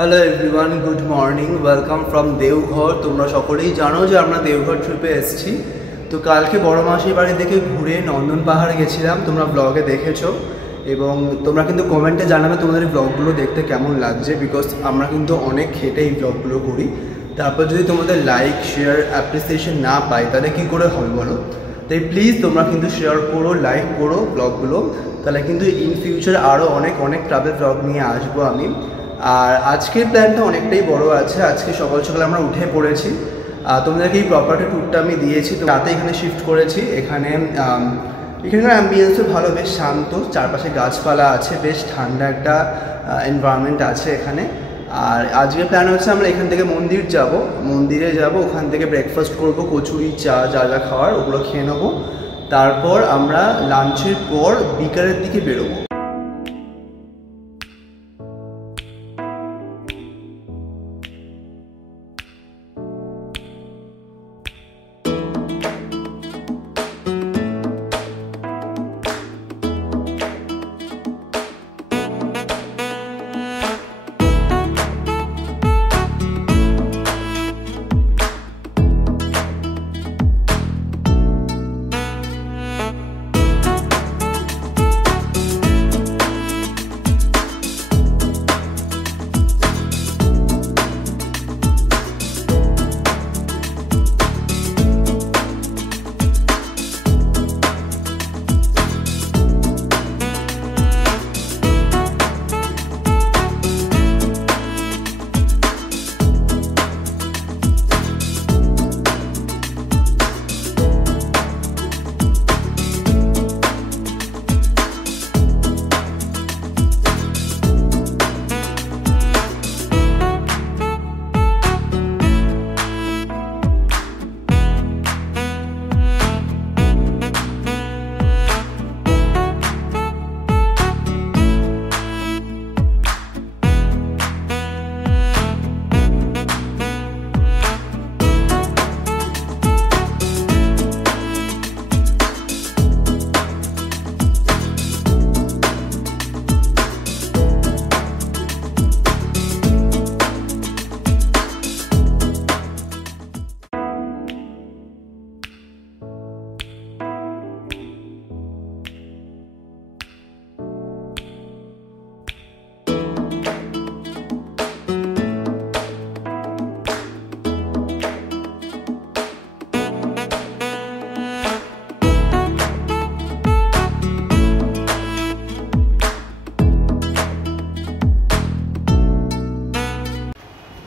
Hello everyone, good morning, welcome from Deoghar. তোমরা সকলেই জানো যে আমরা দেওঘর ট্রিপে এসেছি। তো কালকে বড় মাসির বাড়ি থেকে ঘুরে নন্দন পাহাড় গেছিলাম, তোমরা ব্লগে দেখেছো। এবং তোমরা কিন্তু কমেন্টে জানাবে তোমাদের এই ব্লগগুলো দেখতে কেমন লাগছে, বিকজ আমরা কিন্তু অনেক খেটে এই ব্লগগুলো করি। তারপর যদি তোমাদের লাইক শেয়ার অ্যাপ্রিসিয়েশন না পাই তাহলে কী করে হবে বলো? তাই প্লিজ তোমরা কিন্তু শেয়ার করো, লাইক করো ব্লগগুলো, তাহলে কিন্তু ইন ফিউচার আরও অনেক ট্রাভেল ব্লগ নিয়ে আসবো আমি। আর আজকের প্ল্যানটা অনেকটাই বড় আছে। আজকে সকাল সকাল আমরা উঠে পড়েছি, তোমাদেরকে এই প্রপার্টি ট্যুরটা আমি দিয়েছি। তো রাতে এখানে শিফট করেছি। এখানকার অ্যাম্বিয়েন্সও ভালো, বেশ শান্ত, চারপাশে গাছপালা আছে, বেশ ঠান্ডা একটা এনভায়রনমেন্ট আছে এখানে। আর আজকের প্ল্যান হচ্ছে আমরা এখান থেকে মন্দিরে যাব, ওখান থেকে ব্রেকফাস্ট করব, কচুরি চা যা যা খাওয়ার ওগুলো খেয়ে নেবো। তারপর আমরা লাঞ্চের পর বিকালের দিকে বেরোবো।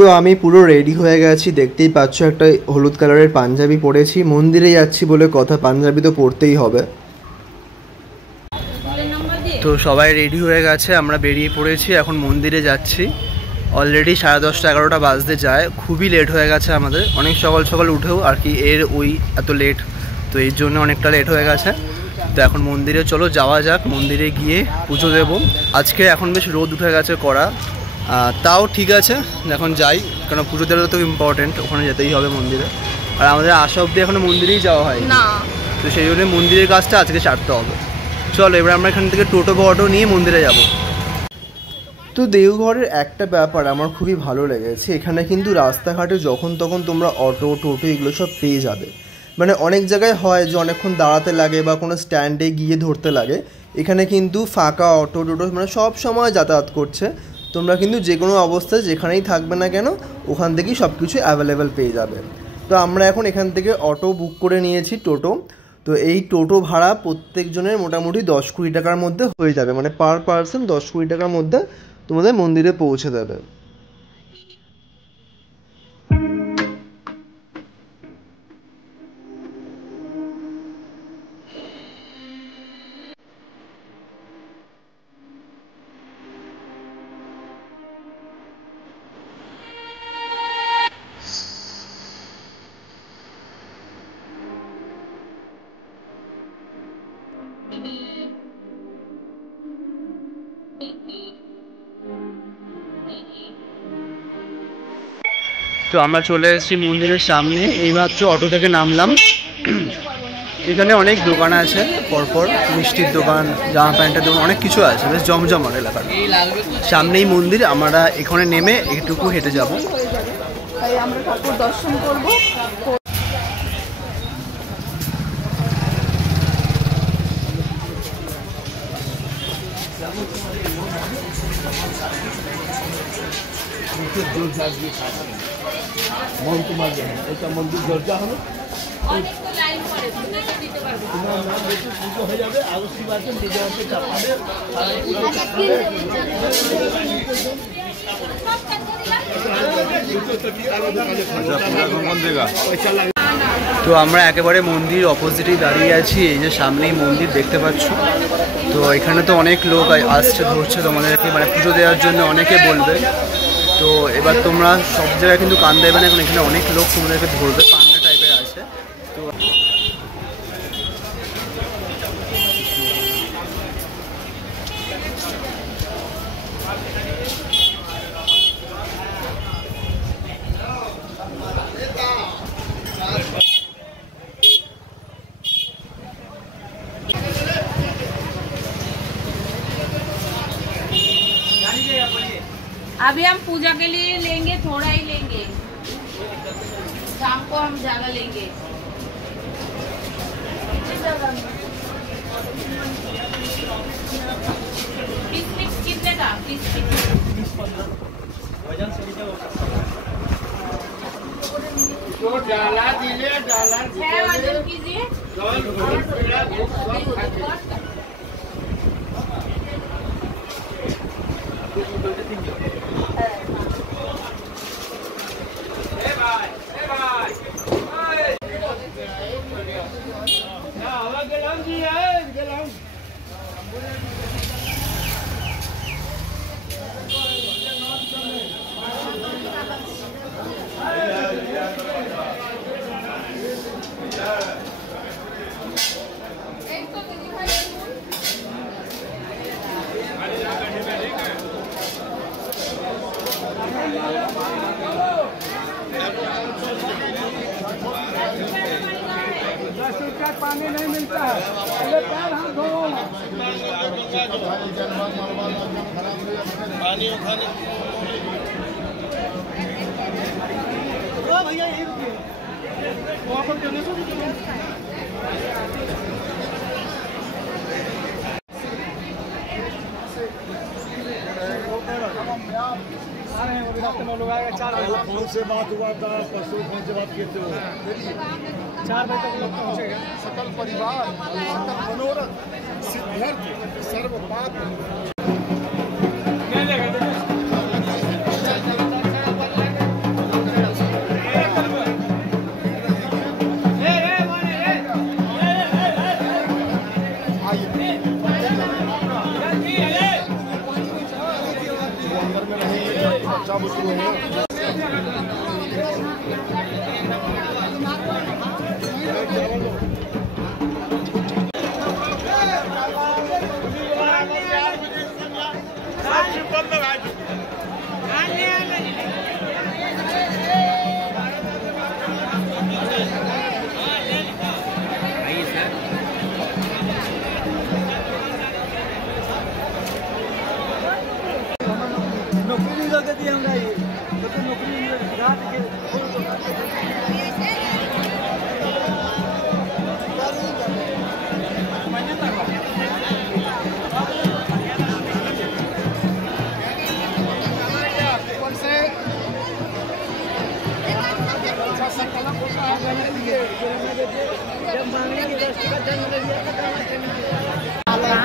তো আমি পুরো রেডি হয়ে গেছি, দেখতেই পাচ্ছ একটা হলুদ কালারের পাঞ্জাবি পরেছি। মন্দিরে যাচ্ছি বলে কথা, পাঞ্জাবি তো পরতেই হবে। তো সবাই রেডি হয়ে গেছে, আমরা বেরিয়ে পড়েছি, এখন মন্দিরে যাচ্ছি। অলরেডি 10:30 11টা বাজতে যায়, খুবই লেট হয়ে গেছে আমাদের। অনেক সকাল সকাল উঠেও আর কি এত লেট, তো এর জন্য অনেকটা লেট হয়ে গেছে। তো এখন মন্দিরে চলো যাওয়া যাক, মন্দিরে গিয়ে পুজো দেবো। আজকে এখন বেশ রোদ উঠে গেছে কড়া, তাও ঠিক আছে, এখন যাই, কারণ পুজো দেওয়াটা তো ইম্পর্টেন্ট, ওখানে যেতেই হবে মন্দিরে। আর আমাদের আসা অবধি এখনো মন্দিরেই যাওয়া হয় না, তো সেই জন্য মন্দিরের কাজটা আজকে ছাড়তে হবে। চলো এবার আমরা এখান থেকে টোটো বা অটো নিয়ে মন্দিরে যাব। তো দেওঘরের একটা ব্যাপার আমার খুবই ভালো লেগেছে, এখানে কিন্তু রাস্তাঘাটে যখন তখন তোমরা অটো টোটো এগুলো সব পেয়ে যাবে। মানে অনেক জায়গায় হয় যে অনেকক্ষণ দাঁড়াতে লাগে বা কোনো স্ট্যান্ডে গিয়ে ধরতে লাগে, এখানে কিন্তু ফাঁকা অটো টোটো মানে সব সময় যাতায়াত করছে। তোমরা কিন্তু যে কোনো অবস্থায় যেখানেই থাকবে না কেন ওখান থেকেই সব কিছু অ্যাভেলেবেল পেয়ে যাবে। তো আমরা এখন এখান থেকে অটো বুক করে নিয়েছি, টোটো। তো এই টোটো ভাড়া প্রত্যেকজনের মোটামুটি 10-20 টাকার মধ্যে হয়ে যাবে, মানে পার পার্সন 10-20 টাকার মধ্যে তোমাদের মন্দিরে পৌঁছে দেবে। তো আমরা চলে এসেছি মন্দিরের সামনে, এইমাত্র অটো থেকে নামলাম। এখানে অনেক দোকান আছে পরপর, মিষ্টির দোকান, জামা প্যান্টের দোকান, অনেক কিছু আছে, বেশ জমজমাট এলাকাটা। সামনেই মন্দির, আমরা এখানে নেমে একটুকু হেঁটে যাব। তাই আমরা ঠাকুর দর্শন করব। মন্দির দরজা হলো হয়ে যাবে আরো চাপাবে। তো আমরা একেবারে মন্দির অপোজিটেই দাঁড়িয়ে আছি, এই যে সামনেই মন্দির দেখতে পাচ্ছ। তো এখানে তো অনেক লোক আসছে, ধরছে তোমাদেরকে, মানে পুজো দেওয়ার জন্য অনেকে বলবে। তো এবার তোমরা সব জায়গায় কিন্তু কান দেবে না, এখন এখানে অনেক লোক তোমাদেরকে ধরবে, পান্ডা টাইপের আছে। তো अभी हम पूजा के लिए लेंगे, थोड़ा ही लेंगे, शाम को हम ज्यादा लेंगे। कितने का? 20-15 डाला दिले, डाला 6 वजन कीजिए। पानी नहीं मिलता है, पहले पैर हाथ धो। पानी उठाने भैया यही रुकिए, वहाँ पर करने से फोन से बात हुआ था, परसों फोन से बात किए थे, 4 बजे तक लोग पहुँचेगा। सकल परिवार सकल मनोरथ सिद्ध्यर्थ सर्व पाप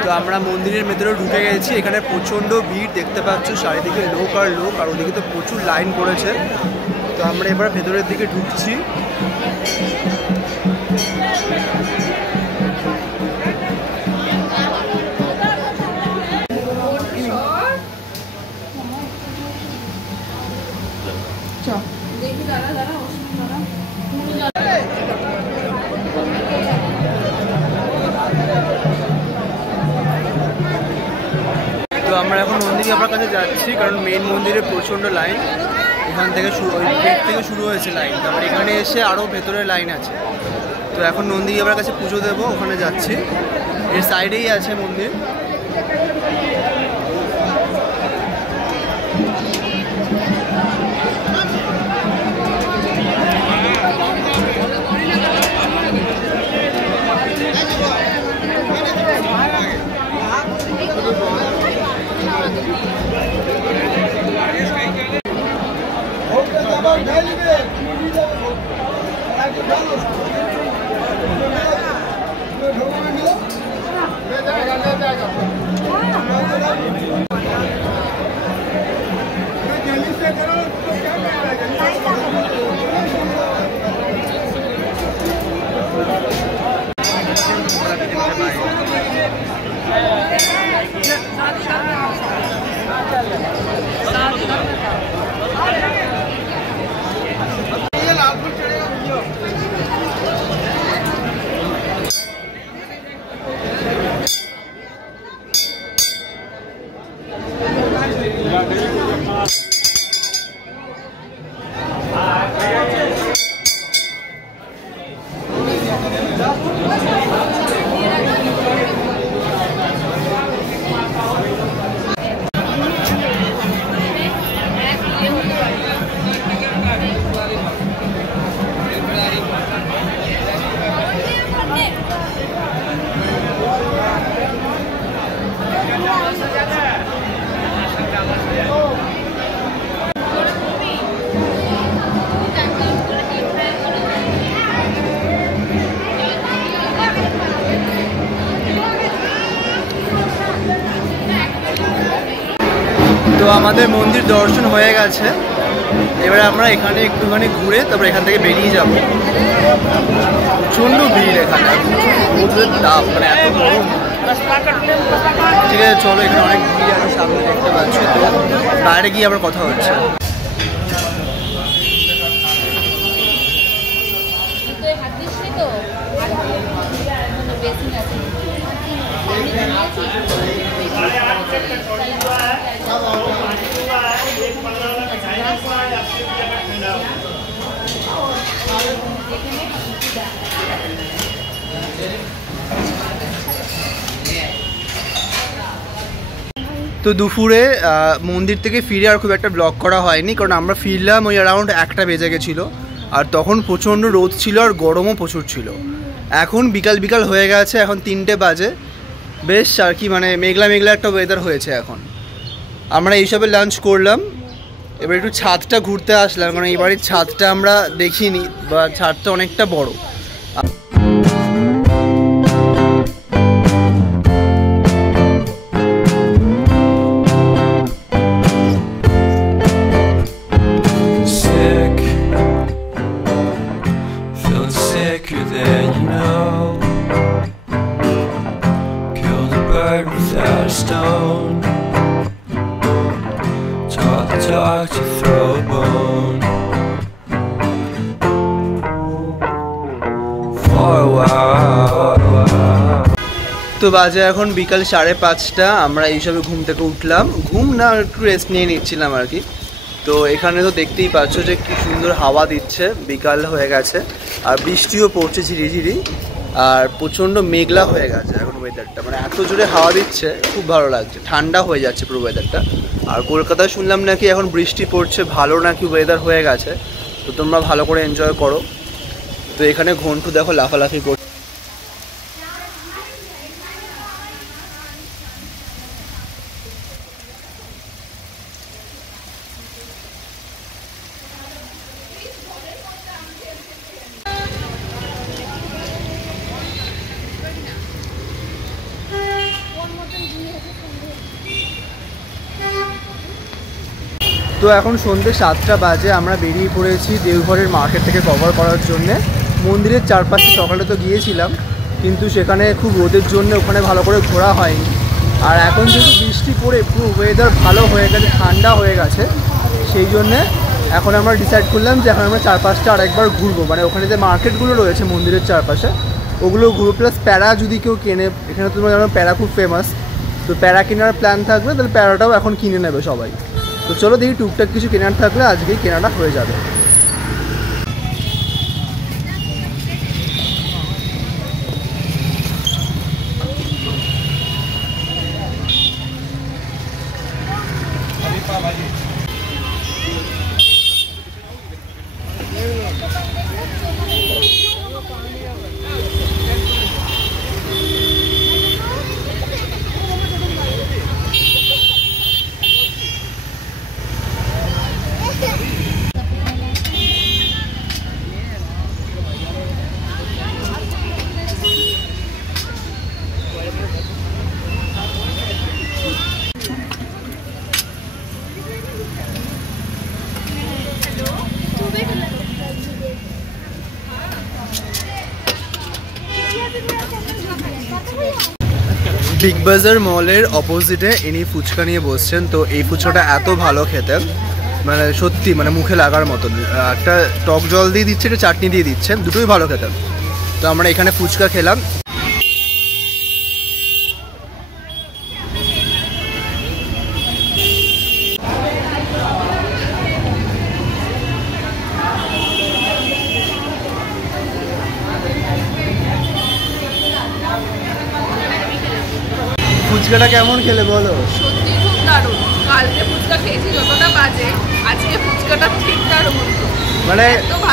তো আমরা মন্দিরের ভেতরে ঢুকে গেছি, এখানে প্রচণ্ড ভিড় দেখতে পাচ্ছ, চারিদিকে লোক আর লোক, আর ওদিকে তো প্রচুর লাইন পড়েছে। তো আমরা এবার ভেতরের দিকে ঢুকছি। তো আমরা এখন মন্দিরে আপনার কাছে যাচ্ছি, কারণ মেইন মন্দিরে প্রচণ্ড লাইন, এখান থেকে গেট থেকে শুরু হয়েছে লাইন, তারপরে এখানে এসে আরও ভেতরে লাইন আছে। তো এখন নন্দী বাবার কাছে পুজো দেবো, ওখানে যাচ্ছি। এর সাইডেই আছে মন্দির। তো আমাদের মন্দির দর্শন হয়ে গেছে, এবারে আমরা এখানে একটুখানি ঘুরে তারপর এখান থেকে বেরিয়ে যাব। প্রচণ্ড ভিড় এখানে, রোদের তাপ, মানে এত গরম। ঠিক আছে, চলো, এখানে অনেক ভিড় আছে, সামনে দেখতে পাচ্ছি। তো বাইরে গিয়ে আবার কথা হচ্ছে। তো দুপুরে মন্দির থেকে ফিরে আর খুব একটা ব্লগ করা হয়নি, কারণ আমরা ফিরলাম ওই অ্যারাউন্ড 1টা বেজে গেছিলো। আর তখন প্রচণ্ড রোদ ছিল আর গরমও প্রচুর ছিল। এখন বিকাল বিকাল হয়ে গেছে, এখন 3টে বাজে। বেশ আর কি, মানে মেঘলা মেঘলা একটা ওয়েদার হয়েছে এখন। আমরা এইসবে লাঞ্চ করলাম, এবার একটু ছাদটা ঘুরতে আসলাম, কারণ এই বাড়ির ছাদটা আমরা দেখিনি, বা ছাদটা অনেকটা বড়। তো বাজে এখন বিকাল 5:30। আমরা এইসবে ঘুম থেকে উঠলাম, ঘুম না, একটু রেস্ট নিয়ে নিচ্ছিলাম আর কি। তো এখানে তো দেখতেই পাচ্ছ যে কি সুন্দর হাওয়া দিচ্ছে, বিকাল হয়ে গেছে আর বৃষ্টিও পড়ছে ঝিরিঝিরি, আর প্রচণ্ড মেঘলা হয়ে গেছে এখন ওয়েদারটা, মানে এত জোরে হাওয়া দিচ্ছে, খুব ভালো লাগছে, ঠান্ডা হয়ে যাচ্ছে পুরো ওয়েদারটা। আর কলকাতায় শুনলাম নাকি এখন বৃষ্টি পড়ছে, ভালো নাকি ওয়েদার হয়ে গেছে। তো তোমরা ভালো করে এনজয় করো। তো এখানে ঘন্টু দেখো লাফালাফি করছে। তো এখন সন্ধ্যে 7টা বাজে, আমরা বেরিয়ে পড়েছি দেওঘরের মার্কেট থেকে কভার করার জন্যে। মন্দিরের চারপাশে সকালে তো গিয়েছিলাম, কিন্তু সেখানে খুব রোদের জন্য ওখানে ভালো করে ঘোরা হয়নি। আর এখন যেহেতু বৃষ্টি পড়ে পুরো ওয়েদার ভালো হয়ে গেছে, ঠান্ডা হয়ে গেছে, সেই জন্যে এখন আমরা ডিসাইড করলাম যে এখন আমরা চারপাশটা আরেকবার ঘুরবো। মানে ওখানে যে মার্কেটগুলো রয়েছে মন্দিরের চারপাশে ওগুলো ঘুরবো, প্লাস প্যারা যদি কেউ কেনে, এখানে তোমরা জানো প্যারা খুব ফেমাস, তো প্যারা কেনার প্ল্যান থাকলে তাহলে প্যারাটাও এখন কিনে নেবে সবাই। তো চলো দেখি, টুকটাক কিছু কেনার থাকলে আজকেই কেনাটা হয়ে যাবে। বিগ বাজার মলের অপোজিটে ইনি ফুচকা নিয়ে বসছেন। তো এই ফুচকাটা এত ভালো খেতে, মানে সত্যি মানে মুখে লাগার মতন। একটা টক জল দিয়ে দিচ্ছে, একটা চাটনি দিয়ে দিচ্ছেন, দুটোই ভালো খেতে। তো আমরা এখানে ফুচকা খেলাম। ফুচকাটা কেমন খেলে বলো? সত্যি খুব দারুণ। কালকে ফুচকা খেয়েছি যতটা বাজে, আজকে ফুচকাটা ঠিক তার মতো। মানে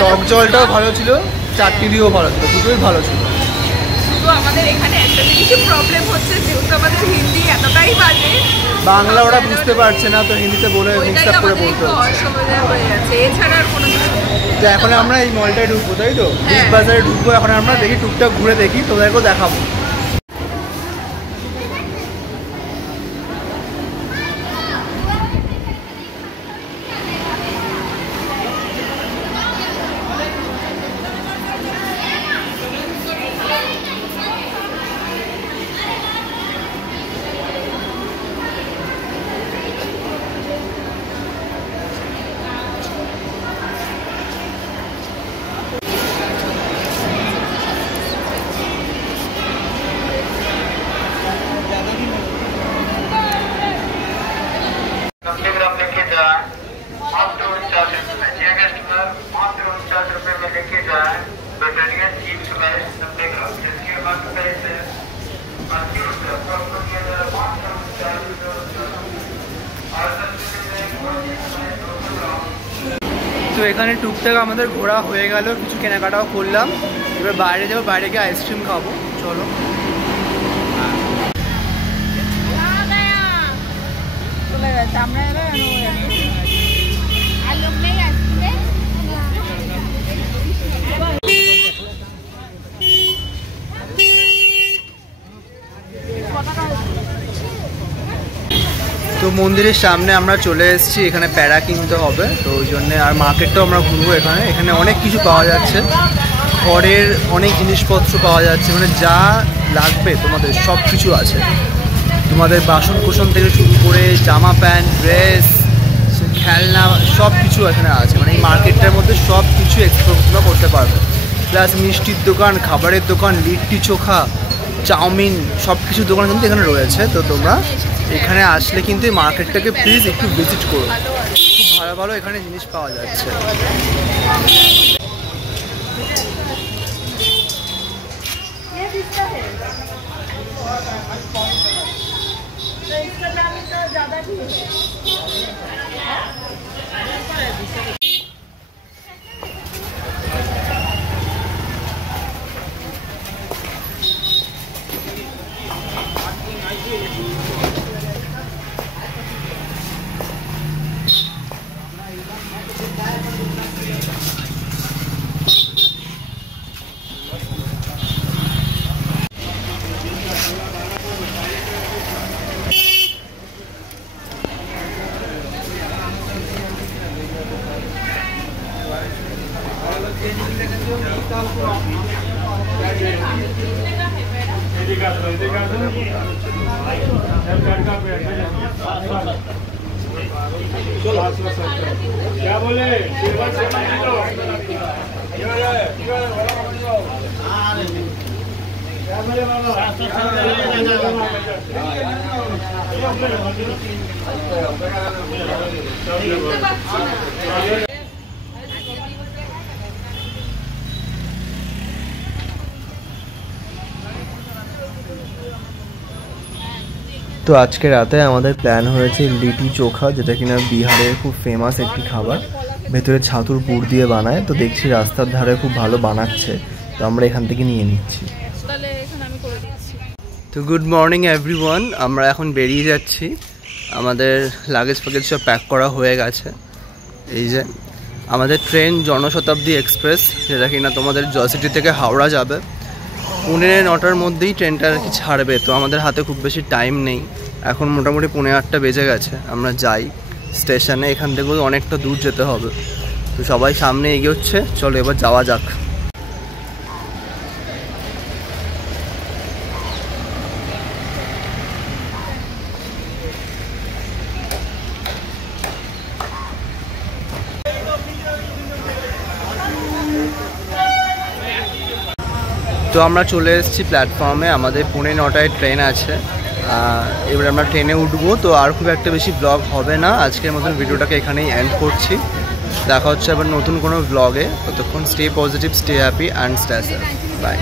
টক জলটাও ভালো ছিল, চাটনি দিয়েও ভালো ছিল, দুটোই ভালো ছিল। শুধু আমাদের এখানে একটা জিনিসই প্রবলেম হচ্ছে, যেহেতু আমাদের হিন্দি এতটাই বাজে, বাংলা ওরা বুঝতে পারছে না, তো হিন্দিতে বলে মিক্স আপ করে বলতে হচ্ছে। অসুবিধা হয়ে যাচ্ছে, এছাড়া আর কোনো কিছু নেই। তো এখন আমরা এই মলটায় ঢুকবো, তাই তো? বিগ বাজারে ঢুকবো এখন আমরা, দেখি টুকটাক ঘুরে দেখি, তোমাদেরকেও দেখাবো। তো এখানে টুকটাক আমাদের ঘোরা হয়ে গেল, কিছু কেনাকাটাও করলাম। এবার বাইরে যাবো, বাইরে গিয়ে আইসক্রিম খাবো। চলো। চলে গেছে, আমরা এবার তো মন্দিরের সামনে আমরা চলে এসেছি, এখানে প্যারা কিনতে হবে, তো ওই জন্যে। আর মার্কেটটাও আমরা ঘুরবো। এখানে এখানে অনেক কিছু পাওয়া যাচ্ছে, ঘরের অনেক জিনিসপত্র পাওয়া যাচ্ছে, মানে যা লাগবে তোমাদের সব কিছু আছে। তোমাদের বাসন কোসন থেকে শুরু করে জামা প্যান্ট, ড্রেস, খেলনা, সব কিছু এখানে আছে। মানে এই মার্কেটটার মধ্যে সব কিছু এক্সপ্লোর করতে পারবে। প্লাস মিষ্টির দোকান, খাবারের দোকান, লিট্টি চোখা, চাউমিন, সব কিছু দোকান কিন্তু এখানে রয়েছে। তো তোমরা এখানে আসলে কিন্তু এই মার্কেটটাকে প্লিজ একটু ভিজিট করো, খুব ভালো ভালো এখানে জিনিস পাওয়া যাচ্ছে। क्या बोले তো আজকে রাতে আমাদের প্ল্যান হয়েছে লিটি চোখা, যেটা কিনা বিহারের খুব ফেমাস একটি খাবার, ভেতরে ছাতুর পুর দিয়ে বানায়। তো দেখছি রাস্তার ধারে খুব ভালো বানাচ্ছে, তো আমরা এখান থেকে নিয়ে নিচ্ছি। তো গুড মর্নিং এভরিওয়ান, আমরা এখন বেরিয়ে যাচ্ছি। আমাদের লাগেজ ফ্যাগেজ সব প্যাক করা হয়ে গেছে। এই যে আমাদের ট্রেন জনশতাব্দী এক্সপ্রেস, যেটা কিনা তোমাদের জয়সিটি থেকে হাওড়া যাবে। 9:45 মধ্যেই ট্রেনটা আর কি ছাড়বে। তো আমাদের হাতে খুব বেশি টাইম নেই, এখন মোটামুটি 8:45 বেজে গেছে। আমরা যাই স্টেশনে, এখান থেকেও অনেকটা দূর যেতে হবে। তো সবাই সামনে এগোচ্ছে, চলো এবার যাওয়া যাক। তো আমরা চলে এসেছি প্ল্যাটফর্মে, আমাদের 9:45 ট্রেন আছে। এবার আমরা ট্রেনে উঠবো। তো আর খুব একটা বেশি ব্লগ হবে না, আজকের মতন ভিডিওটাকে এখানেই এন্ড করছি। দেখা হচ্ছে আবার নতুন কোনো ব্লগে। ততক্ষণ stay positive, stay happy and stay safe. By.